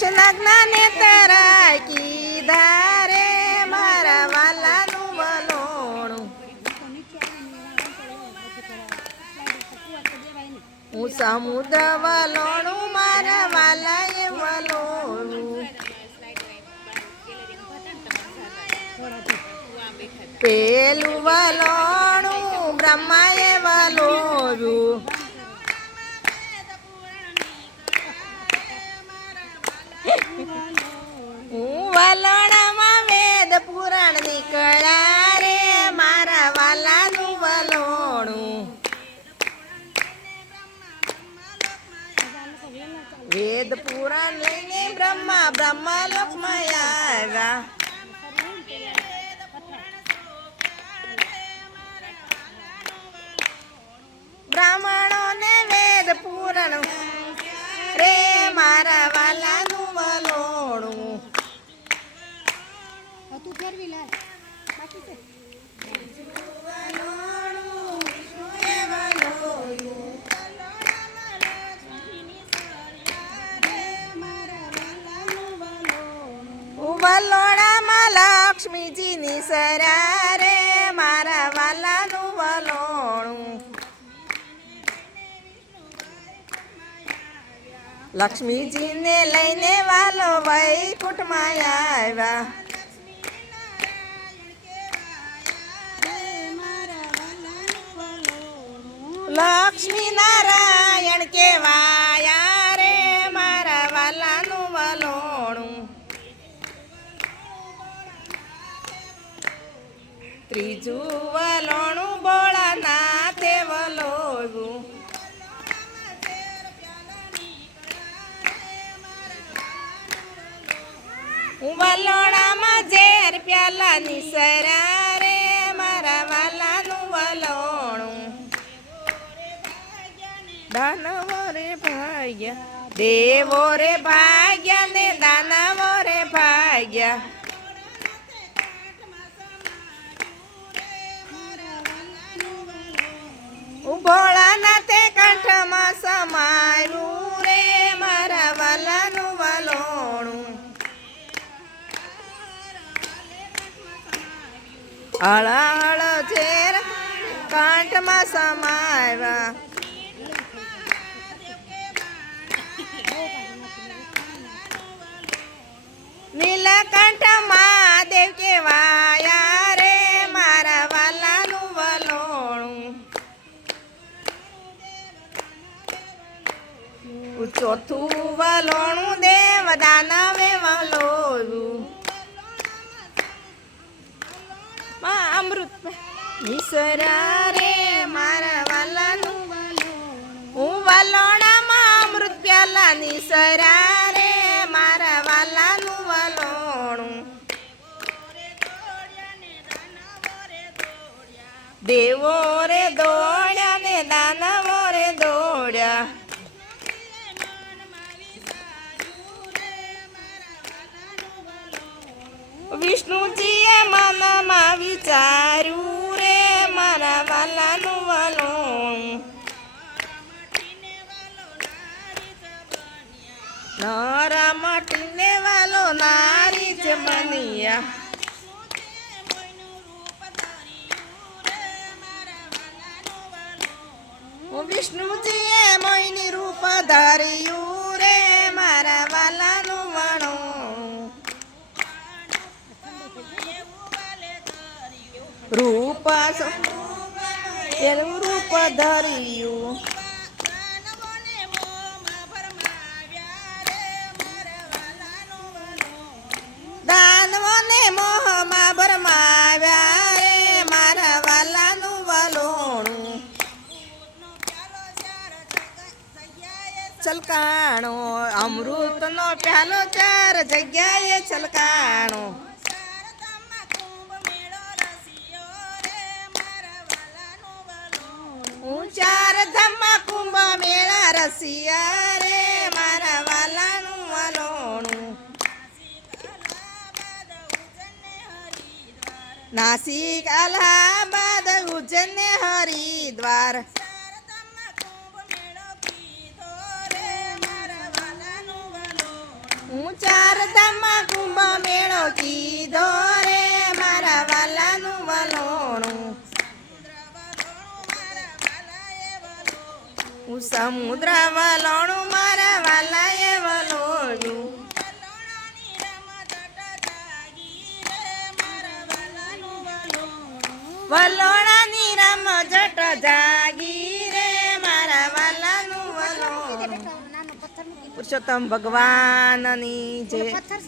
કૃષ્ણ જ્ઞાને તરા કીધા રે મારા વાલાનું વલોણું હું સમુદ્ર વલોણું મારા વાલાએ વલોણું પેલું વલોણું બ્રહ્માએ વલોવ્યું હું વલોણામાં વેદ પુરાણ નીકળ્યા રે મારા વાલાનું વલોણું વેદ પુરાણ લઈને બ્રહ્મલોકમાં આવ્યા બ્રાહ્મણોને વેદ પુરાણ રે મારા વાલાનું વલોણું તું ફેરવી લે બાકી છે વલોણામાં લક્ષ્મીજીની સરા રે મારા વાલાનું વલોણું લક્ષ્મીજીને લઈને વાલો વૈકુંઠમાં આવ્યા લક્ષ્મી નારાયણ કેવાયા રે મારા વાલાનું વલોણું ત્રીજું વલોણું ભોળાનાથે વલોવ્યું વલોણામાં ઝેર પ્યાલાની સરા રે મારા વાલાનું વલોણું દાનવો રે ભાગ્યા દેવો રે ભાગ્યા ને દાનવો રે ભાગ્યા ભોળાનાથે કંઠમાં સમાયું રે મારા વાલાનું વલોણું હળહળ ઝેર કંઠમાં સમાવ્યા નીલકંઠ મહાદેવ કેવાયા રે મારા વાલાનું વલોણું ચોથું વલોણું દેવ દાનવે વલોવ્યું અમૃત નિસરા રે મારા વાલાનું હું વલોણામાં અમૃત પ્યાલા નિસરા રે મારા વાલાનું વલોણું દેવો રે દોડ્યા ને દાનવો રે દોડ્યા વિષ્ણુજીએ મનમાં વિચાર્યું રે મારા વાલાનું વલોણું નરા મટીને વાલો નારી જ બન્યા વિષ્ણુજીએ મોહિની રૂપ ધર્યું રે મારા વાલાનું વલોણું રૂપ એનું રૂપ ધર્યું દાનવોને મોહમાં ભરમાવ્યા રે મારા વાલાનું વલોણું છલકાણો અમૃતનો પ્યાલો 4 જગ્યાએ છલકાણો હું 4 ધામમાં કુંભ મેળા રસિયા રે મારા વાલાનું વલોણું નાસિક અલ્હાબાદ ઉજ્જૈન ને હરિદ્વાર હું ચાર ધામમાં કુંભ મેળો કીધો રે મારા વાલાનું વલોણું હું સમુદ્ર વલોણું મારા વાલાએ વલોણ્યું વલોણાની રમઝટ જાગી રે મારા વાલાનું વલોણું નાનો પથ્થર મૂકી પુરુષોત્તમ ભગવાનની જે પથ્થર